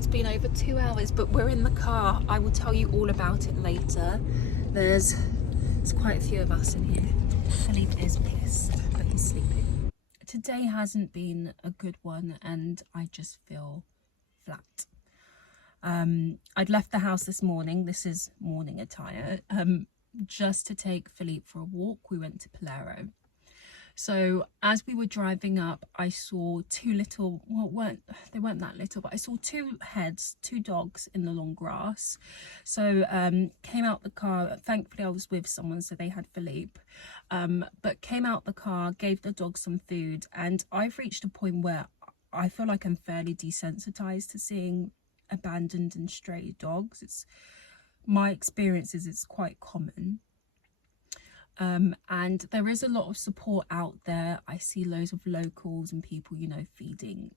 it's been over 2 hours, but we're in the car. I will tell you all about it later. There's quite a few of us in here. Philippe is pissed, but he's sleeping. Today hasn't been a good one and I just feel flat. I'd left the house this morning. This is morning attire. Just to take Philippe for a walk. We went to Palermo. So as we were driving up, I saw two little, well, they weren't that little, but I saw two dogs in the long grass. So came out the car. Thankfully I was with someone, so they had Philippe. But came out the car, gave the dog some food, and I've reached a point where I feel like I'm fairly desensitized to seeing abandoned and stray dogs. It's my experience is it's quite common. And there is a lot of support out there. I see loads of locals and people, you know, feeding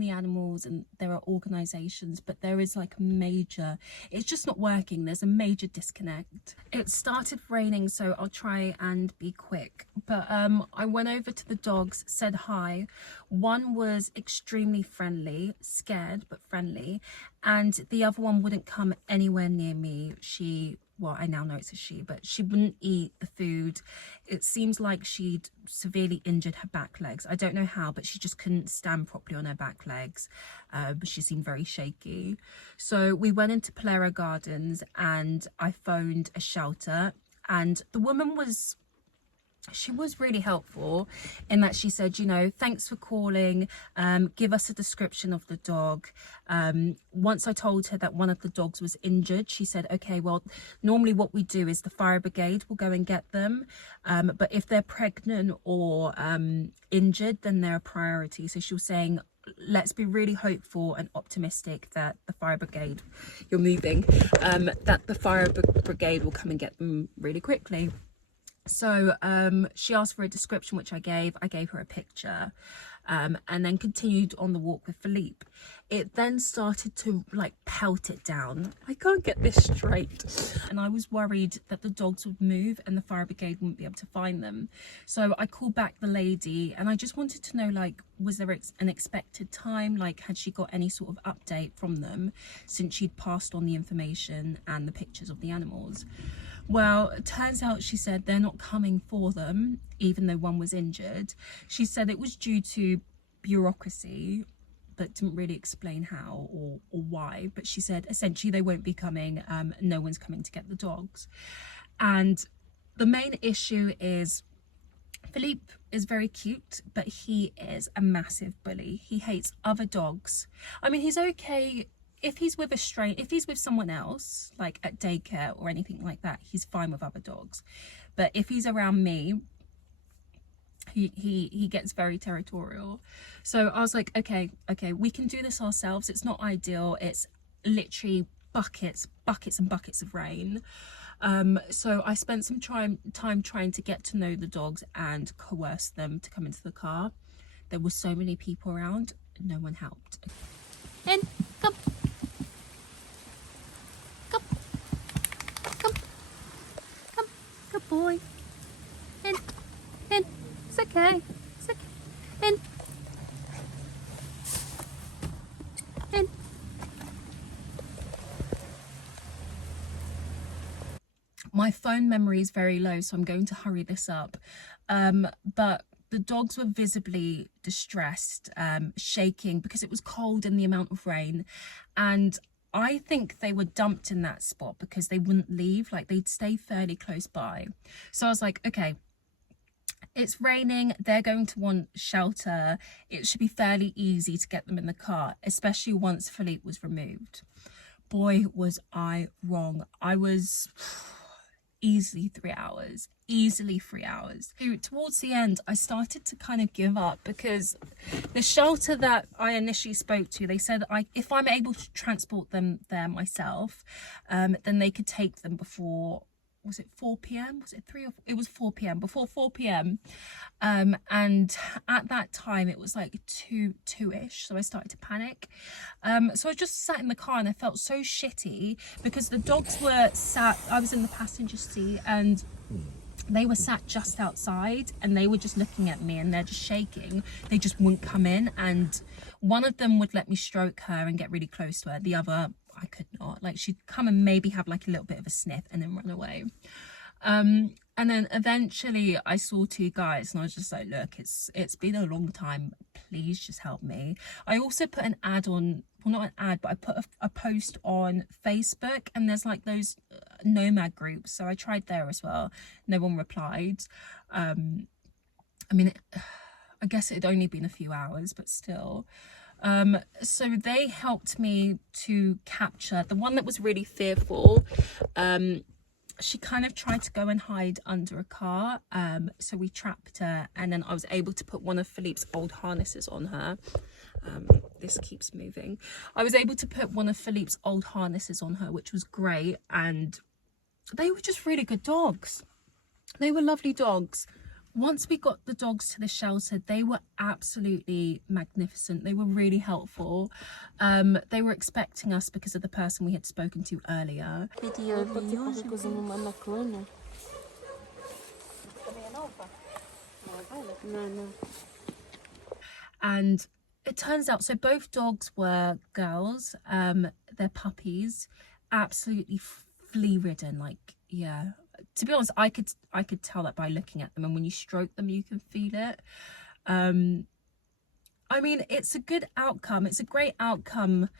the animals, and there are organizations, but there is like a major, it's just not working. There's a major disconnect. It started raining, so I'll try and be quick, but I went over to the dogs, said hi. One was extremely friendly, scared but friendly, and the other one wouldn't come anywhere near me. Well, I now know it's a she, but she wouldn't eat the food. It seems like she'd severely injured her back legs. I don't know how, but she just couldn't stand properly on her back legs. But she seemed very shaky. So we went into Palermo Gardens and I phoned a shelter, and the woman was really helpful in that she said, you know, thanks for calling, give us a description of the dog. Once I told her that one of the dogs was injured, she said, okay, well, normally what we do is the fire brigade will go and get them, but if they're pregnant or injured, then they're a priority. So she was saying, let's be really hopeful and optimistic that the fire brigade, you're moving, that the fire brigade will come and get them really quickly. So she asked for a description, which I gave her a picture, and then continued on the walk with Philippe. It then started to like pelt it down. I can't get this straight, and I was worried that the dogs would move and the fire brigade wouldn't be able to find them. So I called back the lady, and I just wanted to know, like, was there an expected time? Like, had she got any sort of update from them since she'd passed on the information and the pictures of the animals? Well, it turns out, she said, they're not coming for them, even though one was injured. She said it was due to bureaucracy, but didn't really explain how or why. But she said essentially they won't be coming. No one's coming to get the dogs. And the main issue is Philippe is very cute, but he is a massive bully. He hates other dogs. I mean, he's okay if he's with if he's with someone else, like at daycare or anything like that, he's fine with other dogs. But if he's around me, he gets very territorial. So I was like, okay, we can do this ourselves. It's not ideal. It's literally buckets and buckets of rain. So I spent some time trying to get to know the dogs and coerce them to come into the car. There were so many people around, no one helped. In, come. Good boy. In. It's okay. It's okay. In. My phone memory is very low, so I'm going to hurry this up. But the dogs were visibly distressed, shaking because it was cold and the amount of rain. And I think they were dumped in that spot because they wouldn't leave, like they'd stay fairly close by. So I was like, okay, it's raining, they're going to want shelter. It should be fairly easy to get them in the car, especially once Philippe was removed. Boy, was I wrong. I was easily 3 hours. Towards the end, I started to kind of give up because the shelter that I initially spoke to, they said if I'm able to transport them there myself, then they could take them before, was it 4 p.m? Was it 3 or 4? It was 4 p.m, before 4 p.m. And at that time it was like 2-ish, so I started to panic. So I just sat in the car and I felt so shitty because the dogs were sat, I was in the passenger seat, and they were sat just outside and they were just looking at me and they're just shaking. They just wouldn't come in, and one of them would let me stroke her and get really close to her. The other, I could not. Like, she'd come and maybe have like a little bit of a sniff and then run away. And then eventually I saw two guys and I was just like, look, it's been a long time, please just help me. I also put an ad on, well, not an ad, but I put a post on Facebook, and there's like those nomad groups, so I tried there as well. No one replied. I mean, I guess it had only been a few hours, but still. So they helped me to capture the one that was really fearful. She kind of tried to go and hide under a car, so we trapped her, and then I was able to put one of Philippe's old harnesses on her. This keeps moving. I was able to put one of Philippe's old harnesses on her, which was great, and they were just really good dogs. They were lovely dogs. Once we got the dogs to the shelter, they were absolutely magnificent. They were really helpful. They were expecting us because of the person we had spoken to earlier. And it turns out, so both dogs were girls. They're puppies, absolutely flea ridden. Like, yeah, to be honest, I could tell that by looking at them, and when you stroke them you can feel it. I mean, it's a good outcome. It's a great outcome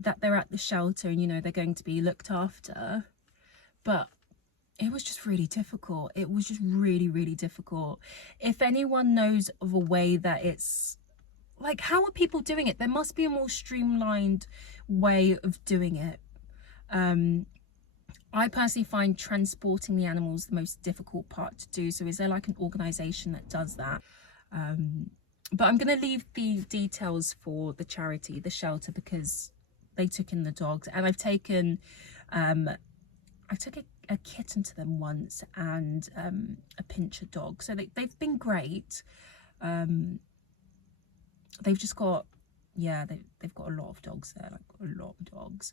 that they're at the shelter and, you know, they're going to be looked after, but it was just really difficult. It was just really, really difficult. If anyone knows of a way that it's like, how are people doing it? There must be a more streamlined way of doing it. I personally find transporting the animals the most difficult part to do. So is there like an organization that does that? But I'm going to leave the details for the charity, the shelter, because they took in the dogs, and I've taken, I took a kitten to them once, and a pinscher dog. So they've been great. They've just got, yeah, they've got a lot of dogs there, like a lot of dogs.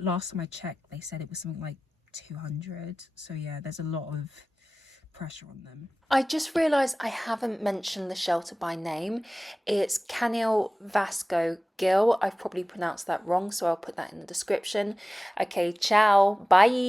Last time I checked, they said it was something like 200. So yeah, there's a lot of pressure on them. I just realised I haven't mentioned the shelter by name. It's Canil Vasco Gil. I've probably pronounced that wrong, so I'll put that in the description. Okay, ciao, bye.